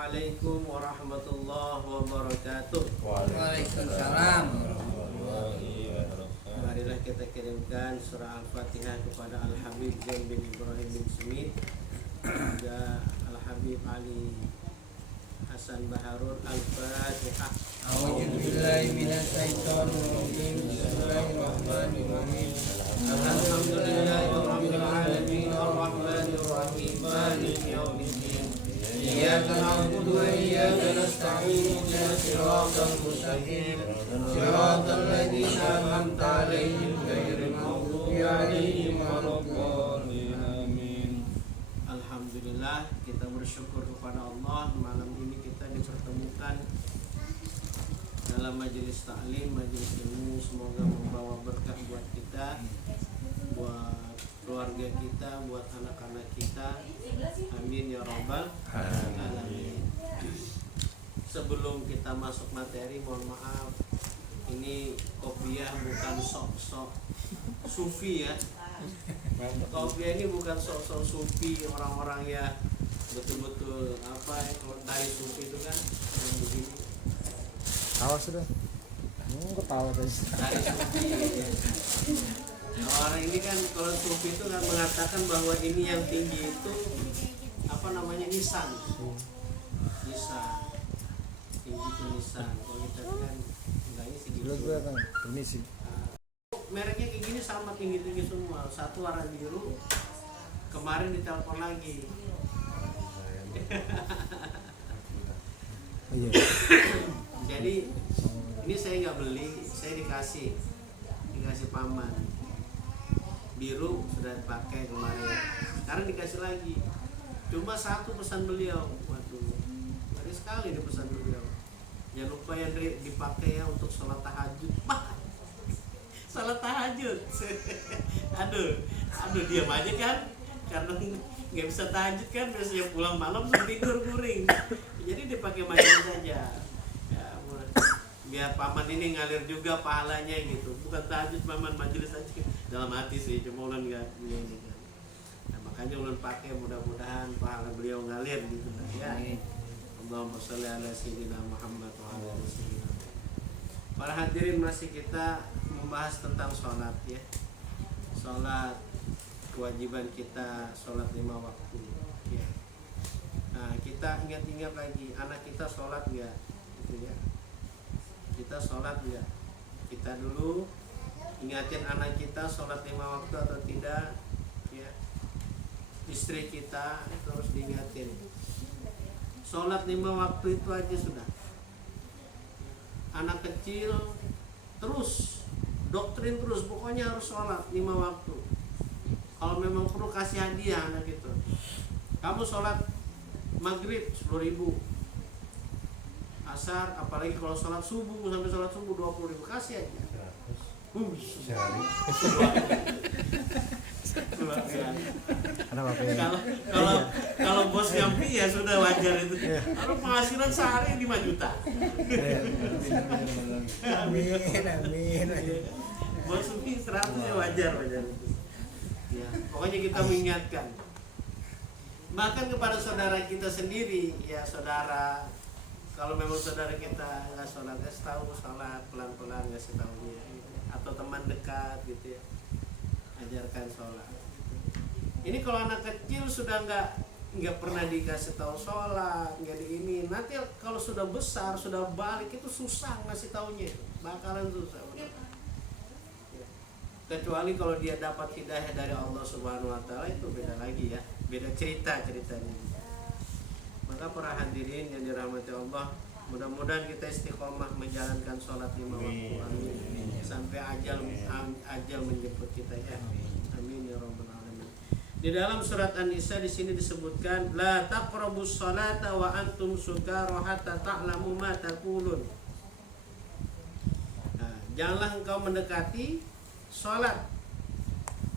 Assalamualaikum warahmatullahi wabarakatuh. Waalaikumsalam. Marilah kita kirimkan surah Al-Fatihah kepada Al-Habib Zain bin Ibrahim bin Smith dan Al-Habib Ali Hasan Baharun. Al-Fatihah. A'udzubillahi minasyaitonir rajim. Bismillahirrahmanirrahim. Alhamdulillahirabbil alamin arrahmanir rahim maliki yaumiddin. Iyyaka na'budu wa iyyaka nasta'in ihdinas siratal mustaqim siratal ladzina an'amta 'alaihim ghairil maghdubi 'alaihim waladdallin. Amin. Alhamdulillah, kita bersyukur kepada Allah malam ini kita dipertemukan dalam majelis taklim, majelis ilmu. Semoga membawa berkah buat kita, buat keluarga kita, buat anak-anak kita. Amin ya rabbal alamin. Sebelum kita masuk materi, mohon maaf, ini kopiah bukan sok-sok sufi ya. Kopiah ini bukan sok-sok sufi, orang-orang ya betul-betul apa ya, kalau dari sufi itu kan yang begini. Awas sudah. Ketawa tadi. Dari sufi ya. Nah, orang ini kan kalau sufi itu kan mengatakan bahwa ini yang tinggi itu apa namanya, nisan. Nisan. Tinggi itu nisan. Kalau kita kan enggaknya segitu. Gue kan permisi. Mereknya kayak gini sama tinggi-tinggi semua. Satu warna biru. Kemarin ditelepon lagi. Iya. Jadi ini saya nggak beli, saya dikasih paman. Biru sudah dipakai kemarin, sekarang dikasih lagi. Cuma satu pesan beliau, waduh, ngeri sekali ini pesan beliau. Jangan lupa yang dipakai ya untuk sholat tahajud. Sholat tahajud. aduh diam aja kan, karena nggak bisa tahajud kan, biasanya pulang malam tidur guring. Jadi dipakai macam saja. Ya, biar paman ini ngalir juga pahalanya gitu. Bukan tahajud paman, majelis aja dalam hati sih, cuma ulan nggak ini kan. Nah, makanya ulan pakai, mudah-mudahan pahala beliau ngalir gitu ya. Allahumma sholli ala sayyidina Muhammad wa ala ali sayyidina. Para hadirin, masih kita membahas tentang sholat ya. Sholat, kewajiban kita sholat 5 waktu ya. Nah, kita ingat-ingat lagi, anak kita sholat nggak gitu ya. Kita sholat nggak? Kita dulu ingatin anak kita sholat 5 waktu atau tidak ya. Istri kita terus diingatin sholat 5 waktu itu aja sudah. Anak kecil terus doktrin terus, pokoknya harus sholat 5 waktu. Kalau memang perlu kasih hadiah anak itu. Kamu sholat maghrib 10.000, asar, apalagi kalau sholat subuh sampai sholat subuh 20.000, kasih aja. Kalau bos nyampi ya sudah wajar itu. Kalau penghasilan sehari 5 juta. Amin. Bos nyampi 100 ya wajar itu. Ya, pokoknya kita mengingatkan. Bahkan kepada saudara kita sendiri, ya saudara, kalau memang saudara kita nggak sholat, kasih tahu sholat pelan-pelan, kasih tahunya. Atau teman dekat gitu ya, ajarkan sholat. Ini kalau anak kecil sudah nggak pernah dikasih tahu sholat, nggak di ini, nanti kalau sudah besar, sudah balik itu susah ngasih taunya, bakalan susah. Kecuali kalau dia dapat hidayah dari Allah Subhanahu Wa Taala, itu beda lagi ya, beda ceritanya. Maka para hadirin yang dirahmati Allah, mudah-mudahan kita istiqomah menjalankan sholat 5 waktu. Amin. Sampai ajal menjemput kita ya. Amin ya rabbal alamin. Di dalam surat An-Nisa di sini disebutkan, la taqrabus sholata wa antum sukara hatta ta'lamu ma taqulun. Nah, janganlah engkau mendekati sholat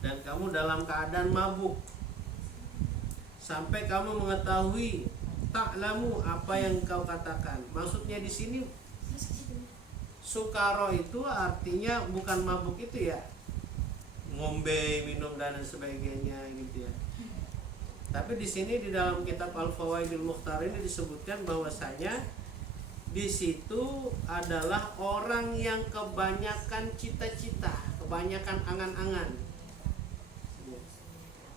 dan kamu dalam keadaan mabuk sampai kamu mengetahui ta'lamu apa yang kau katakan. Maksudnya di sini sukaro itu artinya bukan mabuk itu ya, ngombe, minum dan sebagainya gitu ya. Tapi di sini di dalam kitab Al-Fawaidul Mukhtar ini disebutkan bahwasanya di situ adalah orang yang kebanyakan cita-cita, kebanyakan angan-angan.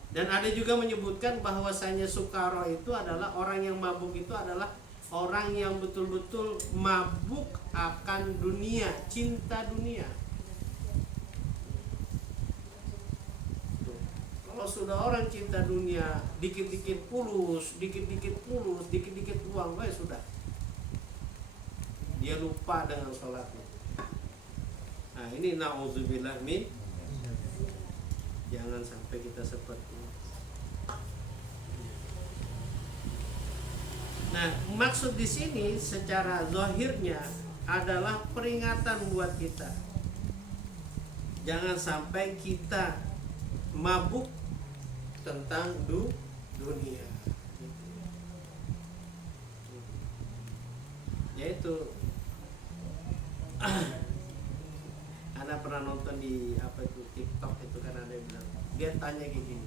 Dan ada juga menyebutkan bahwasanya sukara itu adalah orang yang mabuk, itu adalah orang yang betul-betul mabuk akan dunia, cinta dunia. Kalau sudah orang cinta dunia, dikit-dikit pulus, dikit-dikit uang, sudah. Dia lupa dengan sholatnya. Nah ini na'udzubillah min. Jangan sampai kita seperti ini. Nah maksud di sini secara zahirnya adalah peringatan buat kita. Jangan sampai kita mabuk tentang dunia. Yaitu Ana pernah nonton di TikTok itu kan ada yang bilang, dia tanya gini,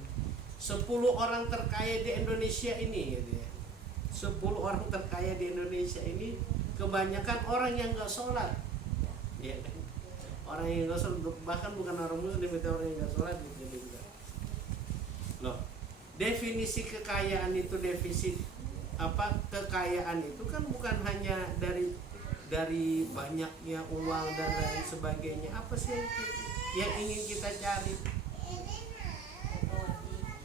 10 orang terkaya di Indonesia ini gitu ya. 10 orang terkaya di Indonesia ini kebanyakan orang yang nggak sholat, ya kan? Orang yang nggak sholat, bahkan bukan orang muslim, itu orang yang nggak sholat gitu juga. Loh, definisi kekayaan itu kekayaan itu kan bukan hanya dari banyaknya uang dan lain sebagainya. Apa sih yang ingin kita cari?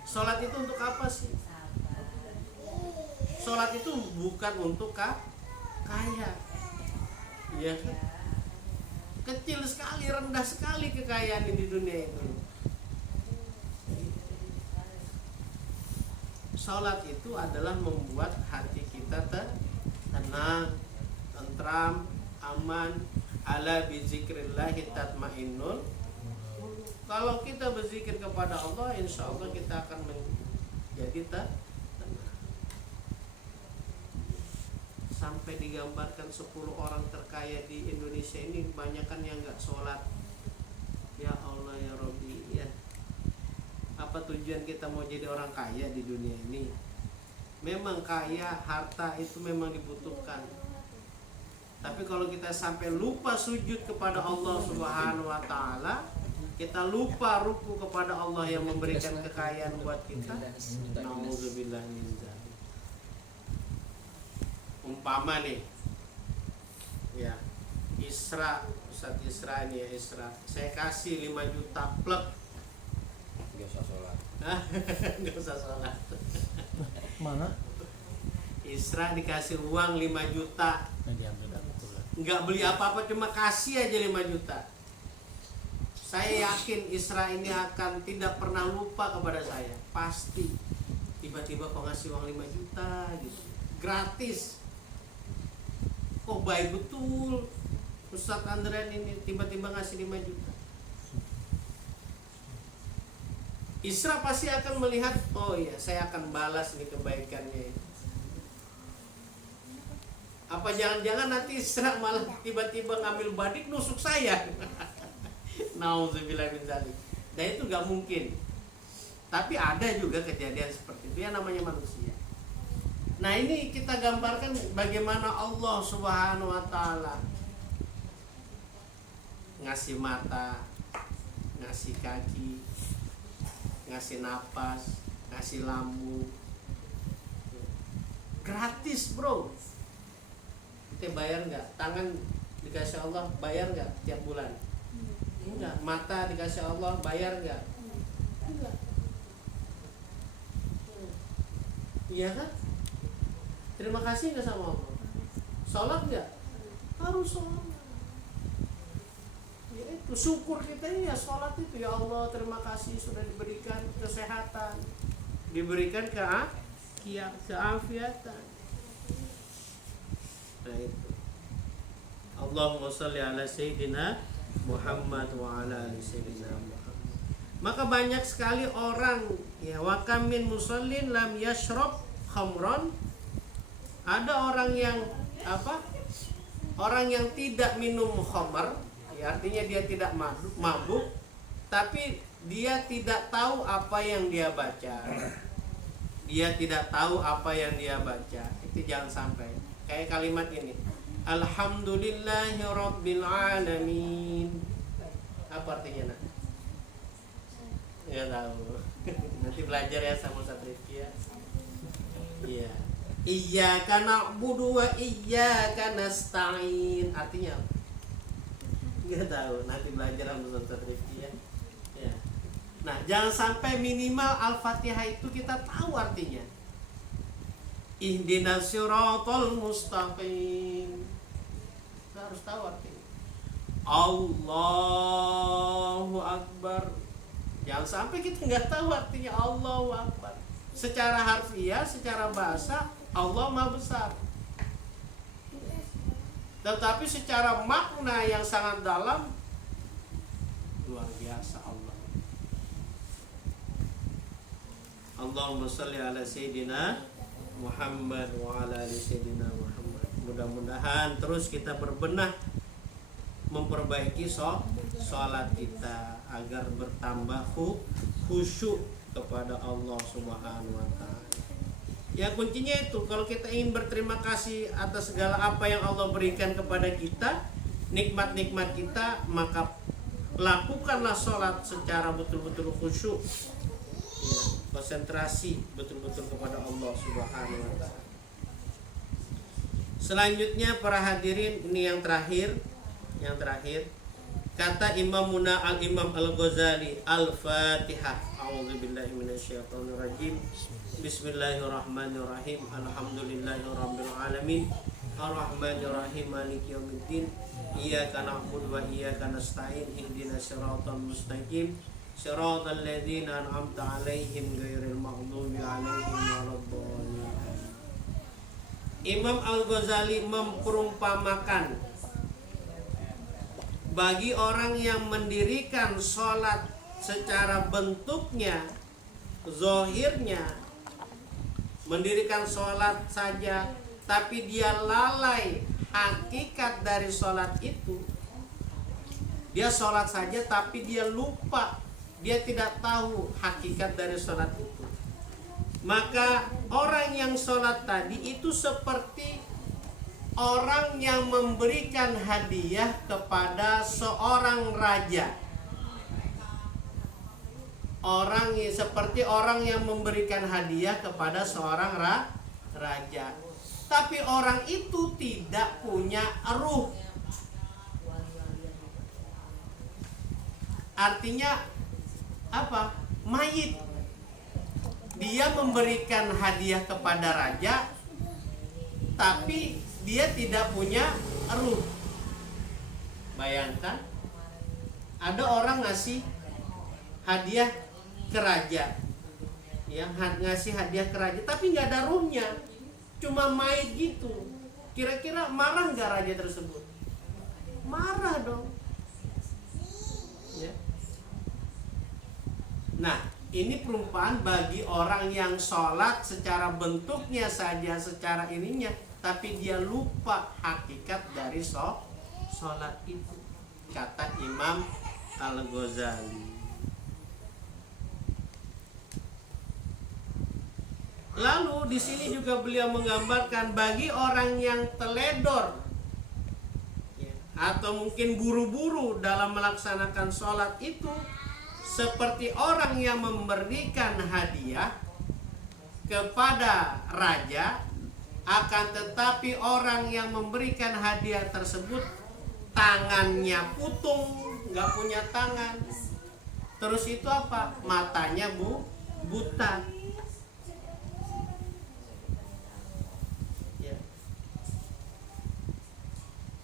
Sholat itu untuk apa sih? Sholat itu bukan untuk kaya, ya kan? Kecil sekali, rendah sekali kekayaan di dunia itu. Sholat itu adalah membuat hati kita tenang, tentram, aman. Ala bizikrillahi tatmainnul. Kalau kita berzikir kepada Allah, insya Allah kita akan menjadi tenang. Sampai digambarkan 10 orang terkaya di Indonesia ini kebanyakan yang nggak sholat. Ya Allah ya Rabbi, ya. Apa tujuan kita mau jadi orang kaya di dunia ini? Memang kaya, harta itu memang dibutuhkan. Tapi kalau kita sampai lupa sujud kepada Allah Subhanahu wa taala, kita lupa ruku kepada Allah yang memberikan kekayaan buat kita. Nauzubillah min dzalik. Umpama nih, ya Isra, Ustaz Isra ini ya Isra, saya kasih 5 juta plek. Gak usah sholat. Gak usah sholat. Mana? Isra dikasih uang 5 juta. Nggak beli apa-apa, cuma kasih aja 5 juta. Saya yakin Isra ini akan tidak pernah lupa kepada saya. Pasti. Tiba-tiba kok ngasih uang 5 juta gitu. Gratis. Kok baik betul Ustaz Andrian ini tiba-tiba ngasih 5 juta. Isra pasti akan melihat, oh iya saya akan balas nih kebaikannya. Apa jangan-jangan nanti Isra malah tiba-tiba ngambil badik nusuk saya. Nauzubillah min dzalik. Dan itu gak mungkin. Tapi ada juga kejadian seperti itu, ya namanya manusia. Nah ini kita gambarkan bagaimana Allah Subhanahu wa ta'ala ngasih mata, ngasih kaki, ngasih napas, ngasih lambung. Gratis bro. Kita bayar nggak? Tangan dikasih Allah bayar nggak tiap bulan? Enggak. Mata dikasih Allah bayar nggak? Enggak. Iya kan? Terima kasih nggak sama Allah? Sholat nggak? Harus sholat. Ya itu syukur kita ini ya sholat itu, ya Allah terima kasih sudah diberikan kesehatan, diberikan keafiatan. Nah itu. Allahumma sholli ala sayyidina Muhammad wa ala ali sayyidina Muhammad. Maka banyak sekali orang ya, wa kam min musallin lam yashrab khamran. Ada orang yang orang yang tidak minum khamar, ya, artinya dia tidak mabuk, tapi dia tidak tahu apa yang dia baca. dia tidak tahu apa yang dia baca. Itu jangan sampai. Kayak kalimat ini, Alhamdulillahirabbil alamin. Apa artinya nak? Nggak tahu. Nanti belajar ya sama Ustaz Rifki ya. Iya. Iyyaka na'budu wa iyyaka nasta'in. Artinya apa? Nggak tahu. Nanti belajar sama Ustaz Rifki ya. Ya. Nah, jangan sampai minimal Al-Fatihah itu kita tahu artinya. Ihdinas siratal mustaqim. Kita harus tahu artinya. Allahu Akbar. Jangan sampai kita nggak tahu artinya Allahu Akbar. Secara harfiah, secara bahasa Allah Maha Besar. Tetapi secara makna yang sangat dalam, luar biasa Allah. Allahumma sholli ala Sayyidina Muhammad wa ala ali Sayyidina Muhammad. Mudah-mudahan terus kita berbenah memperbaiki sholat kita agar bertambah khusyuk kepada Allah Subhanahu wa Ta'ala. Ya kuncinya itu, kalau kita ingin berterima kasih atas segala apa yang Allah berikan kepada kita, nikmat-nikmat kita, maka lakukanlah sholat secara betul-betul khusyuk, ya, konsentrasi betul-betul kepada Allah Subhanahu wa Ta'ala. Selanjutnya para hadirin, ini yang terakhir. Kata Imamuna Al-Imam Al-Ghazali, Al-Fatihah. A'udzubillahi minasyaitonirrajim. Bismillahirrahmanirrahim. Alhamdulillahirabbil alamin. Arrahmanirrahim. Maliki yaumiddin. Iyyaka na'budu wa iyyaka nasta'in. Ihdinas siratal mustaqim. Siratal ladzina an'amta 'alaihim ghairil maghdubi 'alaihim waladdallin. Imam Al-Ghazali memperumpamakan bagi orang yang mendirikan sholat secara bentuknya, zohirnya, mendirikan sholat saja, tapi dia lalai hakikat dari sholat itu. Dia sholat saja tapi dia lupa, dia tidak tahu hakikat dari sholat itu. Maka orang yang sholat tadi itu seperti orang yang memberikan hadiah kepada seorang raja. Seperti orang yang memberikan hadiah kepada seorang raja. Tapi orang itu tidak punya ruh. Artinya apa? Mayit. Dia memberikan hadiah kepada raja, tapi dia tidak punya ruh. Bayangkan, ada orang ngasih hadiah ke raja, yang ngasih hadiah ke raja, tapi nggak ada ruhnya, cuma mayit gitu. Kira-kira marah nggak raja tersebut? Marah dong. Ya. Nah, ini perumpamaan bagi orang yang sholat secara bentuknya saja, secara ininya, tapi dia lupa hakikat dari sholat itu, kata Imam Al-Ghazali. Lalu di sini juga beliau menggambarkan bagi orang yang teledor, ya, atau mungkin buru-buru dalam melaksanakan sholat itu, seperti orang yang memberikan hadiah kepada raja. Akan tetapi orang yang memberikan hadiah tersebut tangannya putung, nggak punya tangan. Terus itu apa? Matanya buta. Ya.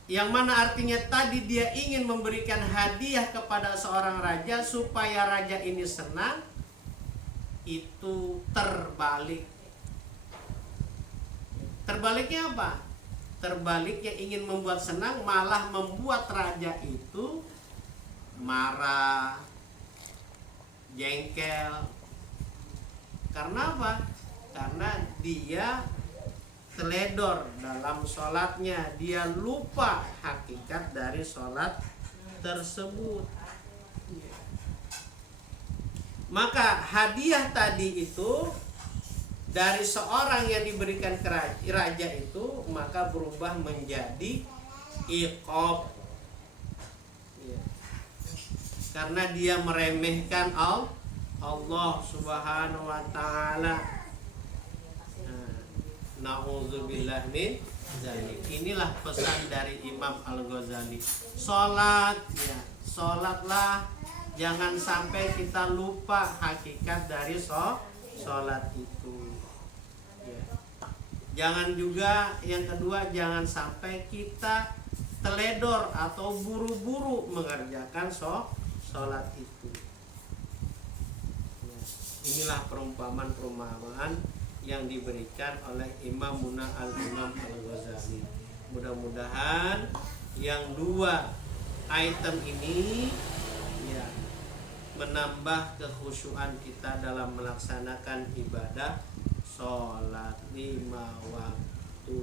Yang mana artinya tadi dia ingin memberikan hadiah kepada seorang raja supaya raja ini senang, itu terbalik. Terbaliknya apa? Terbaliknya ingin membuat senang malah membuat raja itu marah, jengkel. Karena apa? Karena dia teledor dalam sholatnya, dia lupa hakikat dari sholat tersebut. Maka hadiah tadi itu dari seorang yang diberikan raja itu maka berubah menjadi iqab. Ya. Karena dia meremehkan Allah Subhanahu wa taala. Nauzubillah min dzalik. Inilah pesan dari Imam Al-Ghazali. Salat, ya, salatlah, jangan sampai kita lupa hakikat dari salat itu. Ya. Jangan juga yang kedua, jangan sampai kita teledor atau buru-buru mengerjakan salat itu. Ya. Inilah perumpamaan yang diberikan oleh Imam Al-Imam Al-Ghazali. Mudah-mudahan yang dua item ini ya menambah kekhusyuan kita dalam melaksanakan ibadah sholat 5 waktu.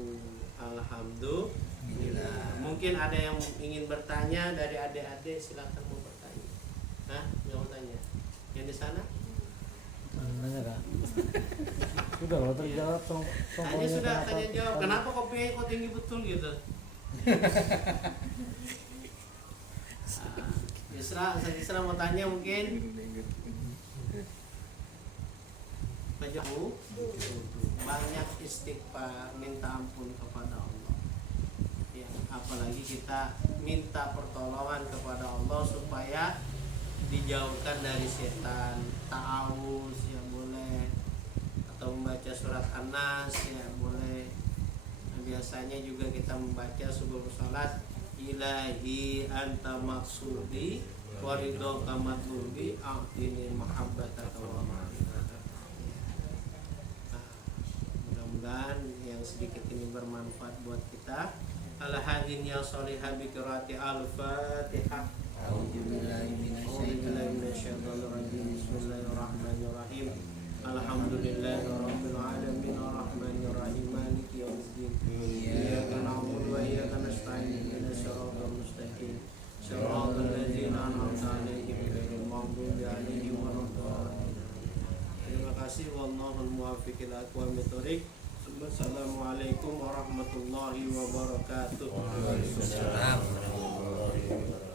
Alhamdulillah. Mungkin ada yang ingin bertanya dari adik-adik, silakan mau bertanya. Hah? Yang mau tanya? Yang di sana? Nanya kak. Sudah kalau terjawab Tanya sudah tanya jawab. Kenapa kopinya kok tinggi betul gitu? Yusra mau tanya mungkin. Jauh, banyak istighfar, minta ampun kepada Allah. Ya, apalagi kita minta pertolongan kepada Allah supaya dijauhkan dari setan. Ta'awuz ya boleh, atau membaca surat An-Nas ya boleh. Nah, biasanya juga kita membaca sebelum sholat, Ilahi anta maksudi waridhoka matlubi a'tini mahabbataka wa ma'rifataka. Mudah-mudahan yang sedikit ini bermanfaat buat kita. Al-hadin ya sholihah bi qiraati al-Fatihah. Bismillahirrahmanirrahim. Alhamdulillahirabbil alamin arrahmanir rahim maliki yaumiddin. Iyyaka na'budu wa iyyaka nasta'in ihdinas siratal mustaqim. Shiratal ladzina an'amta 'alaihim ghairil maghdubi 'alaihim waladdallin. Terima kasih, wallahul muwaffiq ila aqwamit thoriq. Assalamualaikum warahmatullahi wabarakatuh. Waalaikumsalam warahmatullahi wabarakatuh.